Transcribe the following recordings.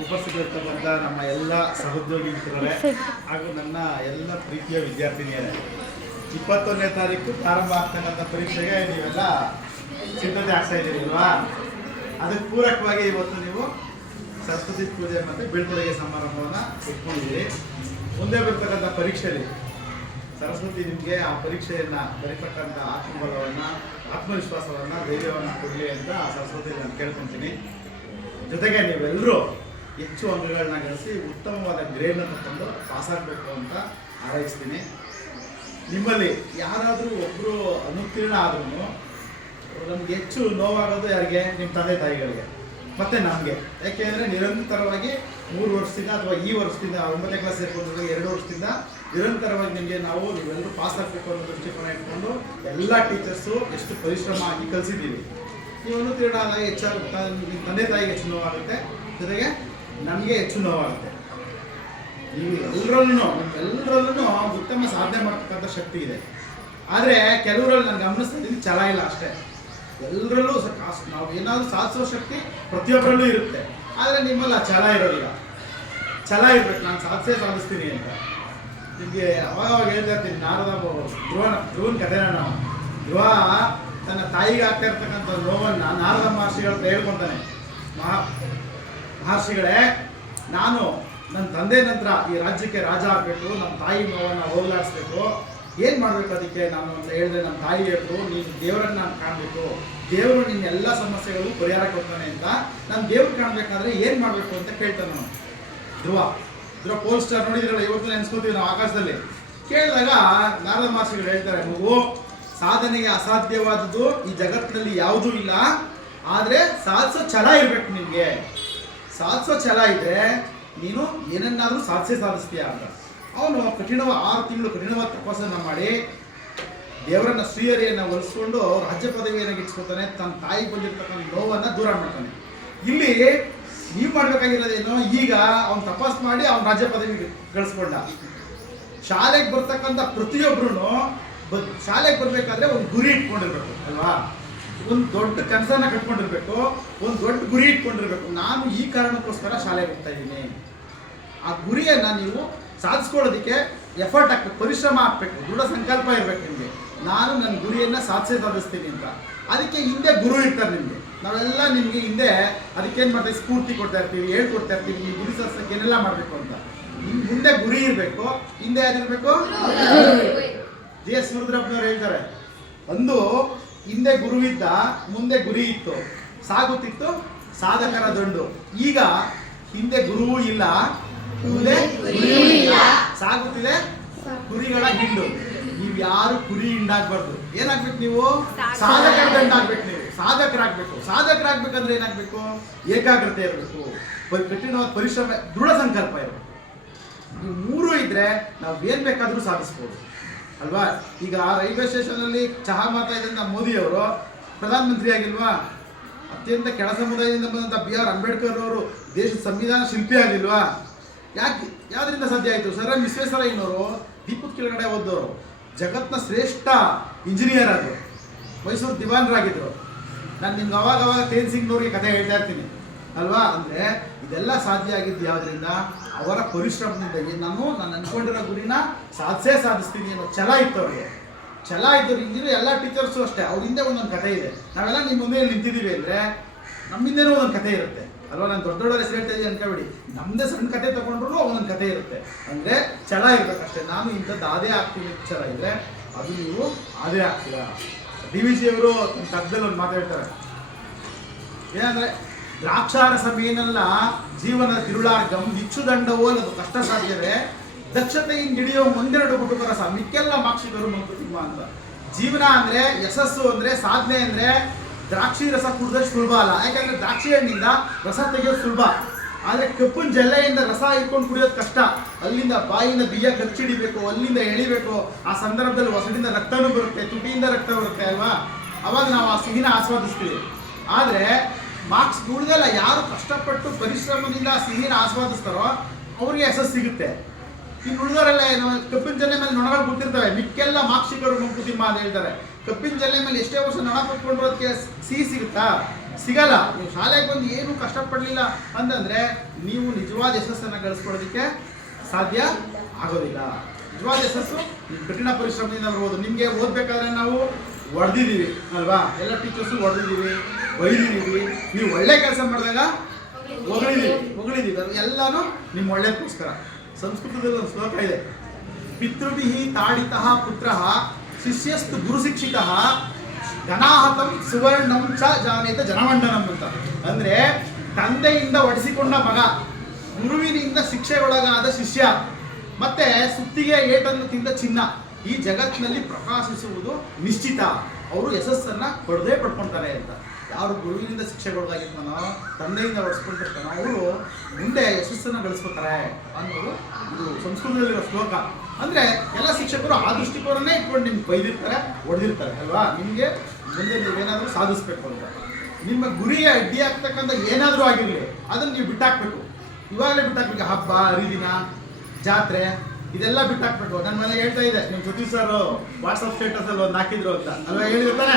ಉಪಸ್ಥಿತರಿರ್ತಕ್ಕಂಥ ನಮ್ಮ ಎಲ್ಲ ಸಹೋದ್ಯೋಗಿ ಮಿತ್ರರೇ ಹಾಗೂ ನನ್ನ ಎಲ್ಲ ಪ್ರೀತಿಯ ವಿದ್ಯಾರ್ಥಿನಿಯರೇ, 21ನೇ ತಾರೀಕು ಪ್ರಾರಂಭ ಆಗ್ತಕ್ಕಂಥ ಪರೀಕ್ಷೆಗೆ ನೀವೆಲ್ಲ ಸಿದ್ಧತೆ ಆಗ್ತಾ ಇದ್ದೀರಿ ಅಲ್ವಾ? ಅದಕ್ಕೆ ಪೂರಕವಾಗಿ ಇವತ್ತು ನೀವು ಸರಸ್ವತಿ ಪೂಜೆ ಮತ್ತು ಬೀಳ್ಕೊಡುಗೆ ಸಮಾರಂಭವನ್ನು ಇಟ್ಕೊಂಡಿದ್ದೀರಿ. ಮುಂದೆ ಬರ್ತಕ್ಕಂಥ ಪರೀಕ್ಷೆಯಲ್ಲಿ ಸರಸ್ವತಿ ನಿಮಗೆ ಆ ಪರೀಕ್ಷೆಯನ್ನು ಬರೀತಕ್ಕಂಥ ಆತ್ಮಬಲವನ್ನು, ಆತ್ಮವಿಶ್ವಾಸವನ್ನು, ಧೈರ್ಯವನ್ನು ಕೊಡಲಿ ಅಂತ ಸರಸ್ವತಿ ನಾನು ಕೇಳ್ಕೊತೀನಿ. ಜೊತೆಗೆ ನೀವೆಲ್ಲರೂ ಹೆಚ್ಚು ಅಂಕಗಳನ್ನ ಗಳಿಸಿ ಉತ್ತಮವಾದ ಗ್ರೇಡ್ನ ತಗೊಂಡು ಪಾಸ್ ಆಗಬೇಕು ಅಂತ ಹಾರೈಸ್ತೀನಿ. ನಿಮ್ಮಲ್ಲಿ ಯಾರಾದರೂ ಒಬ್ಬರು ಅನುತ್ತೀರ್ಣ ಆದ್ರೂ ನಮ್ಗೆ ಹೆಚ್ಚು ನೋವಾಗೋದು ಯಾರಿಗೆ? ನಿಮ್ಮ ತಂದೆ ತಾಯಿಗಳಿಗೆ ಮತ್ತು ನಮಗೆ. ಯಾಕೆಂದರೆ ನಿರಂತರವಾಗಿ 3 ವರ್ಷದಿಂದ ಅಥವಾ ಈ ವರ್ಷದಿಂದ 9ನೇ ಕ್ಲಾಸ್ ಸೇರ್ಕೊಂಡು 2 ವರ್ಷದಿಂದ ನಿರಂತರವಾಗಿ ನೀವೆಲ್ಲರೂ ಪಾಸ್ ಆಗಬೇಕು ಅನ್ನೋ ದೃಷ್ಟಿಕೋನ ಇಟ್ಕೊಂಡು ಎಲ್ಲ ಟೀಚರ್ಸು ಎಷ್ಟು ಪರಿಶ್ರಮ ಆಗಿ ಕಲಿಸಿದ್ದೀವಿ. ನೀವು ಅನುತ್ತೀರ್ಣ ಆದಾಗ ಹೆಚ್ಚಾಗುತ್ತೆ, ನಿಮ್ಮ ತಂದೆ ತಾಯಿಗೆ ಹೆಚ್ಚು ನೋವಾಗುತ್ತೆ, ಜೊತೆಗೆ ನಮಗೆ ಹೆಚ್ಚು ನೋವಾಗುತ್ತೆ. ನೀವು ಎಲ್ಲರಲ್ಲೂ ಉತ್ತಮ ಸಾಧನೆ ಮಾಡ್ತಕ್ಕಂಥ ಶಕ್ತಿ ಇದೆ. ಆದರೆ ಕೆಲವರಲ್ಲಿ ನಾನು ಗಮನಿಸ್ತಾ ಇದ್ದೀನಿ, ಛಲ ಇಲ್ಲ ಅಷ್ಟೇ. ಎಲ್ಲರಲ್ಲೂ ನಾವು ಏನಾದರೂ ಸಾಧಿಸೋ ಶಕ್ತಿ ಪ್ರತಿಯೊಬ್ಬರಲ್ಲೂ ಇರುತ್ತೆ, ಆದರೆ ನಿಮ್ಮಲ್ಲಿ ಆ ಛಲ ಇರೋದಿಲ್ಲ. ಛಲ ಇರ್ಬೇಕು, ನಾನು ಸಾಧಿಸ್ತೀನಿ ಅಂತ. ನಿಮಗೆ ಅವಾಗ ಹೇಳ್ತಾ ಇರ್ತೀನಿ, ಧ್ರುವನ ಕಥೆನ ನಾವು ಧ್ರುವ ತನ್ನ ತಾಯಿಗೆ ಆಗ್ತಾ ಇರ್ತಕ್ಕಂಥ ನೋವನ್ನು ನಾರದ ಮಹರ್ಷಿಗಳ ಹತ್ರ ಹೇಳ್ಕೊತಾನೆ. ಮಹರ್ಷಿಗಳೇ, ನಾನು ನನ್ನ ತಂದೆ ನಂತರ ಈ ರಾಜ್ಯಕ್ಕೆ ರಾಜ ಆಗಬೇಕು, ನಮ್ಮ ತಾಯಿ ನೋವನ್ನು ಹೋಗ್ಲಾಡಿಸ್ಬೇಕು, ಏನು ಮಾಡಬೇಕು ಅದಕ್ಕೆ ನಾನು ಅಂತ ಹೇಳಿದ್ರೆ ನಮ್ಮ ತಾಯಿ ಹೇಳಿದ್ರು, ನೀನು ದೇವರನ್ನು ನಾನು ಕಾಣಬೇಕು, ದೇವರು ನಿನ್ನ ಎಲ್ಲ ಸಮಸ್ಯೆಗಳು ಪರಿಹಾರ ಕೊಡ್ತಾನೆ ಅಂತ. ನಾನು ದೇವ್ರು ಕಾಣಬೇಕಾದ್ರೆ ಏನು ಮಾಡಬೇಕು ಅಂತ ಕೇಳ್ತಾನೆ ನಾನು. ಧ್ರುವ ಪೋಲ್ ಸ್ಟಾರ್ ನೋಡಿದ್ರಲ್ಲ, ಇವತ್ತು ನೆನೆಸ್ಕೊತೀವಿ ನಾವು ಆಕಾಶದಲ್ಲಿ. ಕೇಳಿದಾಗ ನಾರದ ಮಹರ್ಷಿಗಳು ಹೇಳ್ತಾರೆ, ನೀವು ಸಾಧನೆಗೆ ಅಸಾಧ್ಯವಾದದ್ದು ಈ ಜಗತ್ತಿನಲ್ಲಿ ಯಾವುದೂ ಇಲ್ಲ, ಆದರೆ ಸಾಧಿಸೋ ಛಲ ಇರಬೇಕು. ನಿಮಗೆ ಸಾಧಿಸೋ ಛಲ ಇದ್ರೆ ನೀನು ಏನನ್ನಾದರೂ ಸಾಧಿಸ್ತೀಯ ಅಂತ. ಅವನು 6 ತಿಂಗಳು ಕಠಿಣವಾದ ತಪಸ್ಸನ್ನು ಮಾಡಿ ದೇವರನ್ನ ಶ್ರೀಹರಿಯನ್ನು ಒಲಿಸ್ಕೊಂಡು ರಾಜ್ಯ ಪದವಿಯನ್ನು ಗಿಟ್ಸ್ಕೊತಾನೆ. ತನ್ನ ತಾಯಿಗೆ ಬಂದಿರ್ತಕ್ಕಂಥ ನೋವನ್ನು ದೂರ ಮಾಡ್ತಾನೆ. ಇಲ್ಲಿ ನೀವು ಮಾಡಬೇಕಾಗಿರೋದೇನೋ, ಈಗ ಅವ್ನು ತಪಸ್ ಮಾಡಿ ಅವ್ನು ರಾಜ್ಯ ಪದವಿ ಗಳಿಸ್ಕೊಂಡ. ಶಾಲೆಗೆ ಬರ್ತಕ್ಕಂಥ ಪ್ರತಿಯೊಬ್ಬರೂ ಶಾಲೆಗೆ ಬರಬೇಕಾದ್ರೆ ಒಂದು ಗುರಿ ಇಟ್ಕೊಂಡಿರ್ಬೇಕು ಅಲ್ವಾ? ಒಂದು ದೊಡ್ಡ ಕನಸನ್ನು ಕಟ್ಕೊಂಡಿರ್ಬೇಕು, ಒಂದು ದೊಡ್ಡ ಗುರಿ ಇಟ್ಕೊಂಡಿರ್ಬೇಕು. ನಾನು ಈ ಕಾರಣಕ್ಕೋಸ್ಕರ ಶಾಲೆಗೆ ಹೋಗ್ತಾ ಇದ್ದೀನಿ. ಆ ಗುರಿಯನ್ನು ನೀವು ಸಾಧಿಸ್ಕೊಳ್ಳೋದಕ್ಕೆ ಎಫರ್ಟ್ ಹಾಕ್ಬೇಕು, ಪರಿಶ್ರಮ ಹಾಕಬೇಕು, ದೃಢ ಸಂಕಲ್ಪ ಇರಬೇಕು ನಿಮಗೆ. ನಾನು ನನ್ನ ಗುರಿಯನ್ನು ಸಾಧಿಸ್ತೀನಿ ಅಂತ. ಅದಕ್ಕೆ ಹಿಂದೆ ಗುರು ಇರ್ತಾರೆ ನಿಮಗೆ. ನಾವೆಲ್ಲ ನಿಮಗೆ ಹಿಂದೆ ಅದಕ್ಕೇನು ಮಾಡ್ತೀವಿ, ಸ್ಫೂರ್ತಿ ಕೊಡ್ತಾ ಇರ್ತೀವಿ, ಹೇಳ್ಕೊಡ್ತಾ ಇರ್ತೀವಿ, ಈ ಗುರಿ ಸಾಧಿಸೋಕ್ಕೆ ಏನೆಲ್ಲ ಮಾಡಬೇಕು ಅಂತ. ಮುಂದೆ ಗುರಿ ಇರಬೇಕು, ಹಿಂದೆ ಯಾರಿರಬೇಕು? JS ಸುರದ್ರಪ್ಪನವ್ರು ಹೇಳ್ತಾರೆ, ಒಂದು ಹಿಂದೆ ಗುರು ಇದ್ದ, ಮುಂದೆ ಗುರಿ ಇತ್ತು, ಸಾಗುತ್ತಿತ್ತು ಸಾಧಕರ ದಂಡು. ಈಗ ಹಿಂದೆ ಗುರುವೂ ಇಲ್ಲ, ಮುಂದೆ ಸಾಗುತ್ತಿದೆ ಕುರಿಗಳ ಹಿಂಡು. ನೀವು ಯಾರು ಕುರಿ ಹಿಂಡಾಗಬಾರ್ದು. ಏನಾಗ್ಬೇಕು? ನೀವು ಸಾಧಕರ ದಂಡ ಆಗ್ಬೇಕು. ನೀವು ಸಾಧಕರಾಗಬೇಕು. ಸಾಧಕರಾಗಬೇಕಂದ್ರೆ ಏನಾಗಬೇಕು? ಏಕಾಗ್ರತೆ ಇರಬೇಕು, ಕಠಿಣವಾದ ಪರಿಶ್ರಮ, ದೃಢ ಸಂಕಲ್ಪ ಇರಬೇಕು. ನೀವು 3 ಇದ್ರೆ ನಾವು ಏನು ಬೇಕಾದರೂ ಸಾಧಿಸ್ಬೋದು ಅಲ್ವಾ? ಈಗ ರೈಲ್ವೆ ಸ್ಟೇಷನಲ್ಲಿ ಚಹಾ ಮಾಡ್ತಾ ಇದ್ದಂಥ ಮೋದಿಯವರು ಪ್ರಧಾನಮಂತ್ರಿ ಆಗಿಲ್ವಾ? ಅತ್ಯಂತ ಕೆಳ ಸಮುದಾಯದಿಂದ ಬಂದಂಥ BR ಅಂಬೇಡ್ಕರ್ ಅವರು ದೇಶದ ಸಂವಿಧಾನ ಶಿಲ್ಪಿ ಆಗಿಲ್ವಾ? ಯಾವುದರಿಂದ ಸಾಧ್ಯ ಆಯಿತು? ಸರ್ ವಿಶ್ವೇಶ್ವರಯ್ಯನವರು ದೀಪದ ಕೆಳಗಡೆ ಓದೋರು, ಜಗತ್ತಿನ ಶ್ರೇಷ್ಠ ಇಂಜಿನಿಯರ್ ಆದರು, ಮೈಸೂರು ದಿವಾನರಾಗಿದ್ದರು. ನಾನು ನಿಮ್ಗೆ ಅವಾಗ ತೇನ್ ಸಿಂಗ್ನವ್ರಿಗೆ ಕಥೆ ಹೇಳ್ತಾ ಇರ್ತೀನಿ ಅಲ್ವಾ? ಅಂದರೆ ಇದೆಲ್ಲ ಸಾಧ್ಯ ಆಗಿದ್ದು ಯಾವುದರಿಂದ? ಅವರ ಪರಿಶ್ರಮದಿಂದ. ನಾನು ಅಂದ್ಕೊಂಡಿರೋ ಗುರಿನ ಸಾಧಿಸ್ತೀನಿ ಅನ್ನೋ ಛಲ ಇತ್ತು ಅವ್ರಿಗೆ. ಛಲ ಇದ್ದವ್ರು ಹಿಂದಿನ ಎಲ್ಲ ಟೀಚರ್ಸು ಅಷ್ಟೇ. ಅವ್ರ ಹಿಂದೆ ಒಂದೊಂದು ಕಥೆ ಇದೆ. ನಾವೆಲ್ಲ ನಿಮ್ಮ ಮುಂದೆ ನಿಂತಿದ್ದೀವಿ ಅಂದರೆ ನಮ್ಮ ಹಿಂದೆನೂ ಒಂದೊಂದು ಕಥೆ ಇರುತ್ತೆ ಅಲ್ವಾ? ನಾನು ದೊಡ್ಡವ್ರ ಹೆಸರು ಹೇಳ್ತಾ ಇದ್ದೀನಿ ಅನ್ಕೊಬೇಡಿ, ನಮ್ಮದೇ ಸಣ್ಣ ಕಥೆ ತೊಗೊಂಡ್ರು ಒಂದೊಂದು ಕಥೆ ಇರುತ್ತೆ. ಅಂದರೆ ಛಲ ಇರಬೇಕಷ್ಟೇ. ನಾನು ಇಂಥದ್ದು ಅದೇ ಆಗ್ತೀನಿ ಛಲ ಇದ್ದರೆ ಅದು ನೀವು ಅದೇ ಆಗ್ತೀರಾ. DVG ಅವರು ತಮ್ಮ ಕಗ್ಗದಲ್ಲಿ ಒಂದು ಮಾತಾಡ್ತಾರೆ, ಏನಂದರೆ, ದ್ರಾಕ್ಷಾರಸ ಮೀನಲ್ಲ ಜೀವನ ತಿರುಳಾರ್ಗಂ ಇಚ್ಚು ದಂಡವೋ ಅನ್ನೋದು ಕಷ್ಟ ಸಾಧ್ಯವೇ, ದಕ್ಷತೆಯಿಂದ ಹಿಡಿಯೋ ಒಂದೆರಡು ಗುಟುಕ ರಸ ಮಿಕ್ಕೆಲ್ಲ ಮಾಕ್ಷಿಕರು ಮಂಕುತಿಮ್ಮ ಅಂತ. ಜೀವನ ಅಂದರೆ, ಯಶಸ್ಸು ಅಂದರೆ, ಸಾಧನೆ ಅಂದರೆ ದ್ರಾಕ್ಷಿ ರಸ ಕುಡಿದಷ್ಟು ಸುಲಭ ಅಲ್ಲ. ಯಾಕಂದರೆ ದ್ರಾಕ್ಷಿ ಹಣ್ಣಿಂದ ರಸ ತೆಗೆಯೋದು ಸುಲಭ, ಆದರೆ ಕಪ್ಪಿನ ಜಲ್ಲೆಯಿಂದ ರಸ ಇಟ್ಕೊಂಡು ಕುಡಿಯೋದು ಕಷ್ಟ. ಅಲ್ಲಿಂದ ಬಾಯಿಂದ ಬಿಯ್ಯ ಕಚ್ಚಿಡಿಬೇಕು, ಅಲ್ಲಿಂದ ಎಳಿಬೇಕು. ಆ ಸಂದರ್ಭದಲ್ಲಿ ಹೊಸಡಿಂದ ರಕ್ತನೂ ಬರುತ್ತೆ, ತುಟಿಯಿಂದ ರಕ್ತ ಬರುತ್ತೆ ಅಲ್ವಾ? ಅವಾಗ ನಾವು ಆ ಸಿಹಿನ ಆಸ್ವಾದಿಸ್ತೀವಿ. ಆದರೆ ಮಾರ್ಕ್ಸ್ ದುಡ್ದಲ್ಲ, ಯಾರು ಕಷ್ಟಪಟ್ಟು ಪರಿಶ್ರಮದಿಂದ ಸಿಹಿನ ಆಸ್ವಾದಿಸ್ತಾರೋ ಅವ್ರಿಗೆ ಯಶಸ್ಸು ಸಿಗುತ್ತೆ. ಇನ್ನು ಉಳಿದವರೆಲ್ಲ ಏನು, ಕಪ್ಪಿನ ಜಲ್ಲೆ ಮೇಲೆ ನೊಣಗಳು ಕೂತಿರ್ತವೆ, ಮಿಕ್ಕೆಲ್ಲ ಮಾಕ್ಷಿಕರು ಮಂಕುತಿಮ್ಮ ಅಂತ ಹೇಳ್ತಾರೆ. ಕಪ್ಪಿನ ಜಲ್ಲೆ ಮೇಲೆ ಎಷ್ಟೇ ವರ್ಷ ನೊಣ ಕೂತ್ಕೊಂಡ್ರು ಅದಕ್ಕೆ ಸಿಹಿ ಸಿಗುತ್ತಾ? ಸಿಗಲ್ಲ. ನೀವು ಶಾಲೆಗೆ ಬಂದು ಏನು ಕಷ್ಟಪಡಲಿಲ್ಲ ಅಂತಂದರೆ ನೀವು ನಿಜವಾದ ಯಶಸ್ಸನ್ನು ಗಳಿಸ್ಕೊಳ್ಳೋದಕ್ಕೆ ಸಾಧ್ಯ ಆಗೋದಿಲ್ಲ. ನಿಜವಾದ ಯಶಸ್ಸು ಕಠಿಣ ಪರಿಶ್ರಮದಿಂದ ಬರ್ಬೋದು. ನಿಮಗೆ ಓದಬೇಕಾದ್ರೆ ನಾವು ಹೊಡೆದಿದ್ದೀವಿ ಅಲ್ವಾ, ಎಲ್ಲ ಟೀಚರ್ಸು ಹೊಡೆದಿದ್ದೀವಿ, ಬೈದಿದ್ದೀವಿ. ನೀವು ಒಳ್ಳೆ ಕೆಲಸ ಮಾಡಿದಾಗ ಹೊಗಳಿದ್ದೀವಿ ಅದು ಎಲ್ಲನೂ ನಿಮ್ಮ ಒಳ್ಳೆದಕ್ಕೋಸ್ಕರ. ಸಂಸ್ಕೃತದಲ್ಲಿ ಒಂದು ಶ್ಲೋಕ ಇದೆ, ಪಿತೃಭಿಃ ತಾಡಿತಃ ಪುತ್ರಃ ಶಿಷ್ಯಸ್ತು ಗುರುಶಿಕ್ಷಿತಃ ಘನಾಹತಂ ಸುವರ್ಣಂ ಚ ಜಾನೇತ ಜನಮಂಡನಂ ಅಂತ. ಅಂದರೆ ತಂದೆಯಿಂದ ಒಡಿಸಿಕೊಂಡ ಮಗ, ಗುರುವಿನಿಂದ ಶಿಕ್ಷೆಗೊಳಗಾದ ಶಿಷ್ಯ, ಮತ್ತೆ ಸುತ್ತಿಗೆ ಏಟನ್ನು ತಿಂದ ಚಿನ್ನ ಈ ಜಗತ್ತಿನಲ್ಲಿ ಪ್ರಕಾಶಿಸುವುದು ನಿಶ್ಚಿತ. ಅವರು ಯಶಸ್ಸನ್ನು ಪಡ್ಕೊಳ್ತಾರೆ ಅಂತ. ಯಾರು ಗುರುವಿನಿಂದ ಶಿಕ್ಷೆಗೊಳಗಾಗಿರ್ತಾನೋ, ತಂದೆಯಿಂದ ಒಡಿಸ್ಕೊಂಡಿರ್ತಾನೋ ಅವರು ಮುಂದೆ ಯಶಸ್ಸನ್ನು ಗಳಿಸ್ಕೊತಾರೆ ಅನ್ನೋದು ಇದು ಸಂಸ್ಕೃತದಲ್ಲಿರೋ ಶ್ಲೋಕ. ಅಂದರೆ ಎಲ್ಲ ಶಿಕ್ಷಕರು ಆ ದೃಷ್ಟಿಕೋನನೇ ಇಟ್ಕೊಂಡು ನಿಮ್ಗೆ ಬೈದಿರ್ತಾರೆ, ಹೊಡೆದಿರ್ತಾರೆ ಅಲ್ವಾ. ನಿಮಗೆ ಮುಂದೆ ನೀವೇನಾದರೂ ಸಾಧಿಸ್ಬೇಕು ಅಂತ, ನಿಮ್ಮ ಗುರಿಗೆ ಅಡ್ಡಿ ಆಗ್ತಕ್ಕಂಥ ಏನಾದರೂ ಆಗಿರಲಿ ಅದನ್ನು ನೀವು ಬಿಟ್ಟಾಕ್ಬೇಕು. ಇವಾಗಲೇ ಬಿಟ್ಟಾಕ್ಬೇಕು. ಹಬ್ಬ ಹರಿದಿನ ಜಾತ್ರೆ ಇದೆಲ್ಲ ಬಿಟ್ಟಾಕ್ಬೇಕು. ನನ್ನ ಮನೆ ಹೇಳ್ತಾ ಇದೆ, ನಿಮ್ಮ ಸತೀಶ್ ಸರ್ ವಾಟ್ಸಪ್ ಸ್ಟೇಟಸಲ್ಲಿ ಒಂದು ಹಾಕಿದ್ರು ಅಂತ ಅಲ್ವಾ, ಹೇಳಿರ್ತಾನೆ.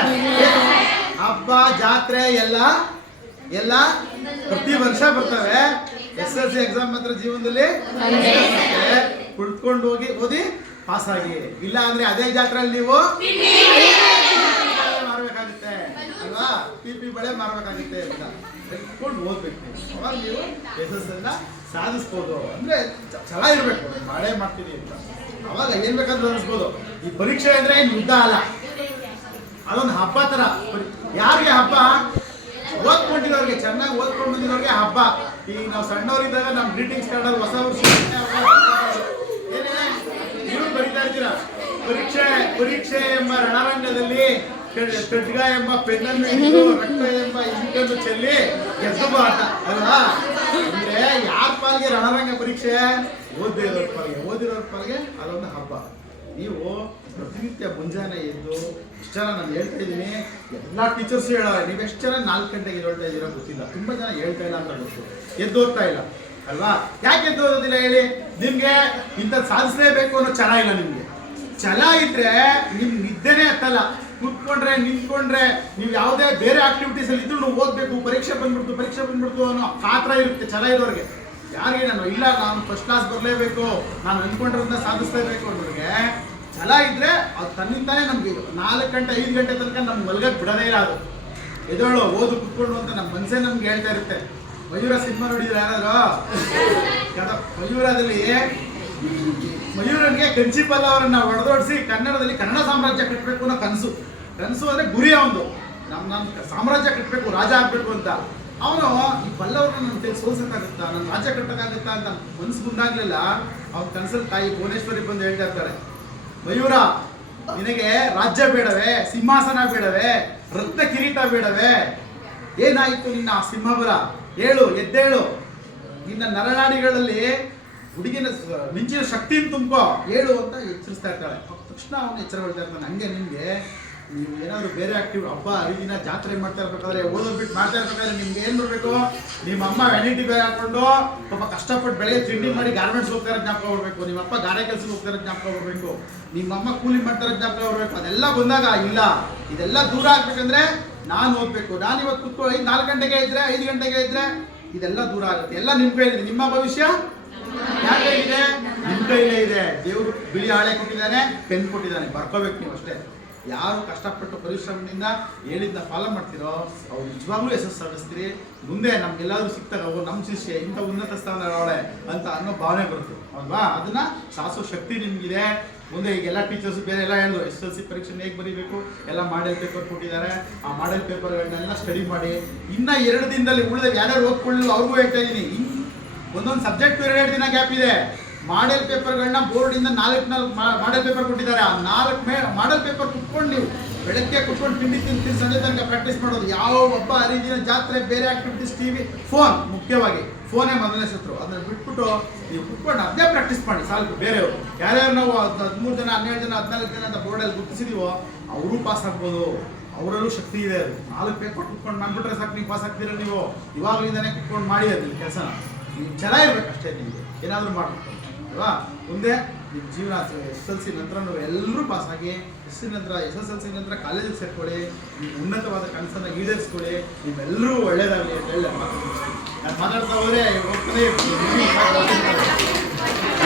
ಹಬ್ಬ ಜಾತ್ರೆ ಎಲ್ಲ ಪ್ರತಿ ವರ್ಷ ಬರ್ತವೆ. SSLC ಎಕ್ಸಾಮ್ ಮಾತ್ರ ಜೀವನದಲ್ಲಿ ಕುಳಿತುಕೊಂಡು ಓದಿ ಪಾಸ್ ಆಗಿ, ಇಲ್ಲ ಅಂದ್ರೆ ಅದೇ ಜಾತ್ರೆಯಲ್ಲಿ ನೀವು ಮಾರಬೇಕಾಗುತ್ತೆ ಅಲ್ವಾ, PP ಬಳೆ ಮಾರಬೇಕಾಗುತ್ತೆ ಅಂತ ಕುತ್ಕೊಂಡು ಓದ್ಬೇಕು. ಅವಾಗ ನೀವು ಯಶಸ್ಸನ್ನ ಸಾಧಿಸ್ಬೋದು. ಅಂದ್ರೆ ಛಲ ಇರಬೇಕು, ಮಳೆ ಮಾಡ್ತೀವಿ ಅಂತ ಅವಾಗ ಏನ್ ಬೇಕಾದ್ರೂ ಅನಿಸ್ಬೋದು. ಈ ಪರೀಕ್ಷೆ ಅಂದ್ರೆ ಏನು ಯುದ್ಧ ಅಲ್ಲ, ಅದೊಂದು ಹಬ್ಬ ತರ. ಯಾರಿಗೆ ಹಬ್ಬ? ಓದ್ಕೊಂಡಿರೋರಿಗೆ, ಚೆನ್ನಾಗಿ ಓದ್ಕೊಂಡು ಬಂದಿರೋರಿಗೆ ಹಬ್ಬ. ಈಗ ನಾವು ಸಣ್ಣವರಿದ್ದಾಗ ನಮ್ಮ ಗ್ರೀಟಿಂಗ್ಸ್ ಕಾರ್ಡಲ್ಲಿ ಹೊಸ ವರ್ಷ ನೀವು ಬರೀತಾ ಇರ್ತೀರಾ, ಪರೀಕ್ಷೆ ಎಂಬ ರಣರಂಗದಲ್ಲಿ ಖಡ್ಗ ಎಂಬ ಪೆನ್ನನ್ನು ಹಿಡಿದು ರಕ್ತ ಎಂಬ ಇಂಕನ್ನು ಚೆಲ್ಲಿ ಗೆದ್ದು ಆಟ ಅಲ್ವಾ. ಅಂದ್ರೆ ಯಾರ ಪಾಲ್ಗೆ ರಣರಂಗ ಪರೀಕ್ಷೆ? ಓದಿರೋರ ಪಾಲ್ಗೆ ಅದೊಂದು ಹಬ್ಬ. ನೀವು ಪ್ರತಿನಿತ್ಯ ಮುಂಜಾನೆ ಎದ್ದು ಇಷ್ಟು ಜನ ನಾನು ಹೇಳ್ತಾ ಇದ್ದೀನಿ, ಎಲ್ಲ ಟೀಚರ್ಸ್ ಹೇಳೋರು. ನೀವು ಎಷ್ಟು ಜನ 4 ಗಂಟೆಗೆ ಹೇಳ್ತಾ ಇದ್ದೀರೋ ಗೊತ್ತಿಲ್ಲ, ತುಂಬ ಜನ ಹೇಳ್ತಾ ಇಲ್ಲ ಅಂತ ಗೊತ್ತು, ಎದ್ದು ಓದ್ತಾ ಇಲ್ಲ ಅಲ್ವಾ. ಯಾಕೆ ಎದ್ದು ಓದೋದಿಲ್ಲ ಹೇಳಿ? ನಿಮಗೆ ಇಂಥದ್ದು ಸಾಧಿಸಲೇಬೇಕು ಅನ್ನೋ ಛಲ ಇಲ್ಲ. ನಿಮಗೆ ಛಲ ಇದ್ರೆ ನಿಮ್ಗೆ ನಿದ್ದೆನೇ ಹತ್ತಲ್ಲ. ಕೂತ್ಕೊಂಡ್ರೆ ನಿಂತ್ಕೊಂಡ್ರೆ ನೀವು ಯಾವುದೇ ಬೇರೆ ಆಕ್ಟಿವಿಟೀಸಲ್ಲಿ ಇದ್ರೂ ಓದಬೇಕು, ಪರೀಕ್ಷೆ ಬಂದ್ಬಿಡ್ತು ಅನ್ನೋ ಕಾತರ ಇರುತ್ತೆ ಛಲ ಇರೋರಿಗೆ. ಯಾರಿಗೆ ನಾನು ಫಸ್ಟ್ ಕ್ಲಾಸ್ ಬರಲೇಬೇಕು, ನಾನು ಅಂದ್ಕೊಂಡಿರೋದನ್ನ ಸಾಧಿಸಲೇಬೇಕು ಅನ್ನೋರಿಗೆ ಛಲ ಇದ್ರೆ ಅದು ತನ್ನಿಂದಾನೇ ನಮ್ಗೆ 4 ಗಂಟೆ 5 ಗಂಟೆ ತನಕ ನಮ್ಗೆ ಮಲ್ಗಕ್ಕೆ ಬಿಡೋದೇ ಇಲ್ಲ. ಅದು ಎದೋಳು ಓದು ಕುತ್ಕೊಂಡು ಅಂತ ನಮ್ಮ ಮನಸ್ಸೇ ನಮ್ಗೆ ಹೇಳ್ತಾ ಇರುತ್ತೆ. ಮಯೂರ ಸಿನಿಮಾ ನೋಡಿದ್ರೆ ಯಾರಾದ್ರು? ಮಯೂರನಿಗೆ ಕಂಚಿಪಲ್ಲ ಅವರನ್ನ ಹೊಡೆದೋಡಿಸಿ ಕನ್ನಡ ಸಾಮ್ರಾಜ್ಯ ಕಟ್ಟಬೇಕು ಅನ್ನೋ ಕನಸು ಅಂದ್ರೆ ಗುರಿ ಅವನು. ನಮ್ಮ ಸಾಮ್ರಾಜ್ಯ ಕಟ್ಟಬೇಕು, ರಾಜ ಆಗ್ಬೇಕು ಅಂತ. ಅವನು ಈ ಪಲ್ಲವ್ರನ್ನ ನನ್ನ ಕೈ ಸೋಲ್ಸಕ್ಕಾಗುತ್ತಾ, ನನ್ನ ರಾಜ್ಯ ಕಟ್ಟಕ್ಕಾಗುತ್ತಾ ಅಂತ ಮನ್ಸು ಮುಂದಾಗ್ಲಿಲ್ಲ. ಅವ್ನ ಕನಸಲ್ಲಿ ತಾಯಿ ಭುವನೇಶ್ವರಿ ಬಂದು ಹೇಳ್ತಾ ಇರ್ತಾರೆ, ಮಯೂರ ನಿನಗೆ ರಾಜ್ಯ ಬೇಡವೇ, ಸಿಂಹಾಸನ ಬೇಡವೇ, ರತ್ನ ಕಿರೀಟ ಬೇಡವೇ? ಏನಾಯಿತು ನಿನ್ನ ಸಿಂಹಬಲ? ಎದ್ದೇಳು, ನಿನ್ನ ನರನಾಡಿಗಳಲ್ಲಿ ಹುಡುಗಿನ ಮಿಂಚಿನ ಶಕ್ತಿಯನ್ನು ತುಂಬೋ, ಹೇಳು ಅಂತ ಎಚ್ಚರಿಸ್ತಾ ಇರ್ತಾಳೆ. ತಕ್ಷಣ ಅವನು ಎಚ್ಚರಗೊಳ್ತಾ ಇರ್ತಾನೆ. ಹಂಗೆ ನಿಮಗೆ ನೀವು ಏನಾದರೂ ಬೇರೆ ಹಬ್ಬ ಹರಿದಿನ ಜಾತ್ರೆ ಮಾಡ್ತಾ ಇರ್ಬೇಕಾದ್ರೆ, ಓದೋದು ಬಿಟ್ಟು ಮಾಡ್ತಾ ಇರ್ಬೇಕಾದ್ರೆ ನಿಮ್ಗೆ ಏನು ಬರಬೇಕು? ನಿಮ್ಮ ಅಮ್ಮ ವ್ಯಾನಿಟಿ ಬ್ಯಾಗ್ ಹಾಕೊಂಡು ಪಾಪ ಕಷ್ಟಪಟ್ಟು ಬೆಳಗ್ಗೆ ತಿಂಡಿ ಮಾಡಿ ಗಾರ್ಮೆಂಟ್ಸ್ ಹೋಗ್ತಾ ಇರೋ ಜ್ಞಾಪಕ ಬರಬೇಕು. ನಿಮ್ಮ ಅಪ್ಪ ಗಾರೆ ಕೆಲಸಕ್ಕೆ ಹೋಗ್ತಾ ಇರೋ ಜ್ಞಾಪಕ ಬರಬೇಕು. ನಿಮ್ಮ ಅಮ್ಮ ಕೂಲಿ ಮಾಡ್ತಾ ಇರೋ ಜ್ಞಾಪಕ ಬರಬೇಕು. ಅದೆಲ್ಲ ಬಂದಾಗ ಇಲ್ಲ, ಇದೆಲ್ಲ ದೂರ ಆಗ್ಬೇಕಂದ್ರೆ ನಾನು ಓದಬೇಕು. ನಾನು ಇವತ್ತು ಕುತ್ಕೊಂಡು 4 ಗಂಟೆಗೆ ಇದ್ರೆ 5 ಗಂಟೆಗೆ ಇದ್ರೆ ಇದೆಲ್ಲ ದೂರ ಆಗುತ್ತೆ. ಎಲ್ಲ ನಿಮ್ಮ ಕೈಲಿದೆ. ನಿಮ್ಮ ಭವಿಷ್ಯ ಯಾರ ಕೈಲಿದೆ? ನಿಮ್ಮ ಕೈಲೇ ಇದೆ. ದೇವರು ಬಿಳಿ ಹಾಳೆ ಕೊಟ್ಟಿದ್ದಾನೆ, ಪೆನ್ ಕೊಟ್ಟಿದ್ದಾನೆ, ಬರ್ಕೋಬೇಕು ನೀವು ಅಷ್ಟೇ. ಯಾರು ಕಷ್ಟಪಟ್ಟು ಪರಿಶ್ರಮದಿಂದ ಹೇಳಿದ್ನ ಫಾಲೋ ಮಾಡ್ತೀರೋ ಅವ್ರು ನಿಜವಾಗ್ಲೂ ಯಶಸ್ಸು ಸಾಧಿಸ್ತೀರಿ. ಮುಂದೆ ನಮ್ಗೆಲ್ಲಾದ್ರೂ ಸಿಗ್ತಾರೆ, ಅವ್ರು ನಮ್ಮ ಶಿಷ್ಯ ಇಂಥ ಉನ್ನತ ಸ್ಥಾನ ಅವಳೆ ಅಂತ ಅನ್ನೋ ಭಾವನೆ ಬರುತ್ತೆ ಅಲ್ವಾ. ಅದನ್ನ ಸಾಧಿಸೋ ಶಕ್ತಿ ನಿಮ್ಗಿದೆ. ಮುಂದೆ ಈಗೆಲ್ಲ ಟೀಚರ್ಸ್ ಬೇರೆ ಎಲ್ಲ ಹೇಳಿದ್ರು, SSLC ಪರೀಕ್ಷೆ ಹೇಗೆ ಬರೀಬೇಕು ಎಲ್ಲ ಮಾಡೆಲ್ ಪೇಪರ್ ಕೊಟ್ಟಿದ್ದಾರೆ. ಆ ಮಾಡೆಲ್ ಪೇಪರ್ಗಳನ್ನೆಲ್ಲ ಸ್ಟಡಿ ಮಾಡಿ ಇನ್ನು 2 ದಿನದಲ್ಲಿ ಉಳಿದ ಯಾರ್ಯಾರು ಓದ್ಕೊಳ್ಳಿ ಅವ್ರಿಗೂ ಹೇಳ್ತಾ ಇದ್ದೀನಿ. ಒಂದೊಂದು ಸಬ್ಜೆಕ್ಟ್ 2 ದಿನ ಗ್ಯಾಪ್ ಇದೆ. ಮಾಡೆಲ್ ಪೇಪರ್ಗಳನ್ನ ಬೋರ್ಡಿಂದ 4 ಮಾಡೆಲ್ ಪೇಪರ್ ಕೊಟ್ಟಿದ್ದಾರೆ. ಆ 4 ಮಾಡೆಲ್ ಪೇಪರ್ ಕುತ್ಕೊಂಡು ನೀವು ಬೆಳಗ್ಗೆ ಕುತ್ಕೊಂಡು ತಿಂಡಿ ಸಂಜೆ ತನಕ ಪ್ರಾಕ್ಟೀಸ್ ಮಾಡೋದು. ಯಾವ ಹಬ್ಬ ಹರಿದಿನ ಜಾತ್ರೆ ಬೇರೆ ಆಕ್ಟಿವಿಟೀಸ್ TV ಫೋನ್, ಮುಖ್ಯವಾಗಿ ಫೋನೇ ಮೊದಲನೇ ಶತ್ರು. ಅದನ್ನ ಬಿಟ್ಬಿಟ್ಟು ನೀವು ಕುತ್ಕೊಂಡು ಅದೇ ಪ್ರಾಕ್ಟೀಸ್ ಮಾಡಿ ಸಾಕು. ಬೇರೆಯವರು ಯಾರ್ಯಾರು ನಾವು 13 ಜನ 12 ಜನ 14 ಜನ ಅಂತ ಬೋರ್ಡಲ್ಲಿ ಗುರುತಿಸಿದೀವೋ ಅವರು ಪಾಸ್ ಆಗ್ಬೋದು. ಅವರಲ್ಲೂ ಶಕ್ತಿ ಇದೆ. ಅದು 4 ಪೇಪರ್ ಕುತ್ಕೊಂಡು ಮಾಡ್ಬಿಟ್ರೆ ಸಾಕು, ನೀವು ಪಾಸ್ ಆಗ್ತೀರ. ನೀವು ಇವಾಗಲಿಂದಾನೇ ಕುತ್ಕೊಂಡು ಮಾಡಿ ಅದ್ರಲ್ಲಿ ಕೆಲಸನ. ನೀವು ಛಲ ಇರ್ಬೇಕು ಅಷ್ಟೇ. ನಿಮಗೆ ಏನಾದರೂ ಮಾಡಬೇಕು ಅಲ್ವಾ. ಮುಂದೆ ನಿಮ್ಮ ಜೀವನ SSLC ನಂತರ ಎಲ್ಲರೂ ಪಾಸಾಗಿ ಎಸ್ ನಂತರ SSLC ನಂತರ ಕಾಲೇಜಿಗೆ ಸೇರ್ಕೊಳ್ಳಿ, ನಿಮ್ಮ ಉನ್ನತವಾದ ಕನಸನ್ನು ಈಡೇರಿಸ್ಕೊಳ್ಳಿ, ನಿಮ್ಮೆಲ್ಲರೂ ಒಳ್ಳೇದಾಗಲಿ ಅಂತ ಹೇಳಿ ನಾನು ಮಾತಾಡ್ತಾ ಹೋದರೆ ಹೋಗ್ತಾನೆ ಇರ್ತೀನಿ.